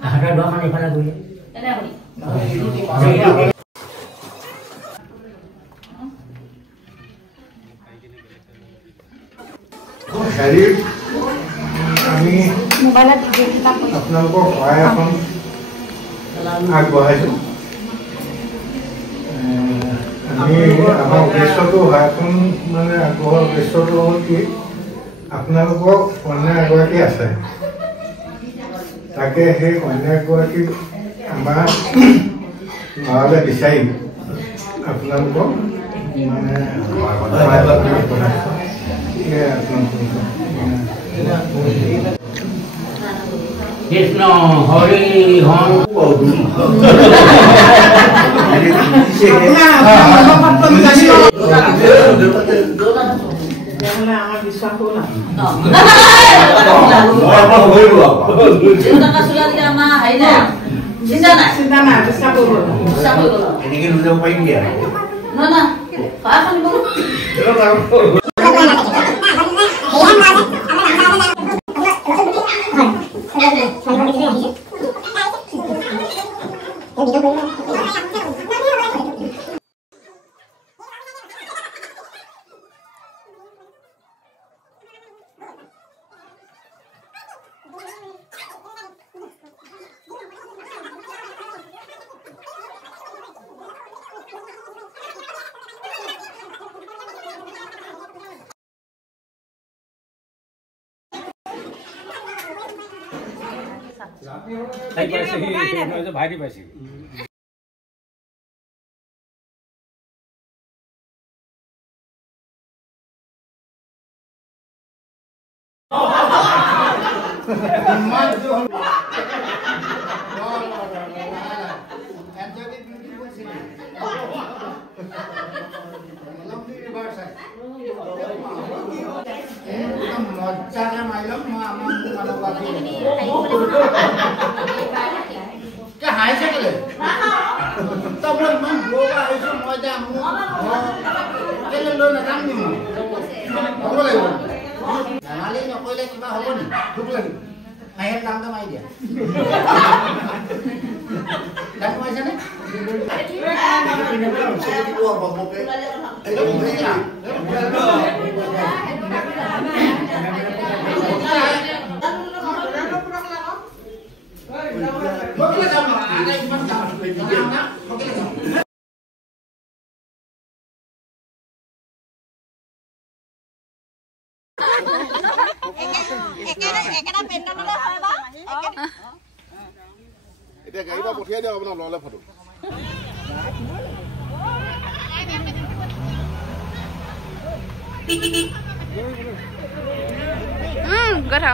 Ada dua mana pada gue. Hari আমি আপোনালোকৰ সহায় এখন আগবঢ়াইছোঁ। আমি আমাৰ উদ্দেশ্যটো সহায়খন মানে আগবঢ়োৱাৰ উদ্দেশ্যটো হ'ল কি আপোনালোকৰ কন্যা এগৰাকী আছে, তাকে সেই কন্যা এগৰাকী আমাৰ ঘৰলৈ বিচাৰি আপোনালোকক মানে Krishna Hari Hon भाई पासी क्या हाई से चले तब लोग मन गोवा ऐसे मजा मुंह केले लो ना काम नहीं हो ले नाले न कोइले किबा होबो नि दुख लागि आयर दाम दाम आई दिया दाम पैसा ने এতিয়া গাড়ীটা পঠিয়াই দিয়ক আপোনাৰ ল'লে ফটো good.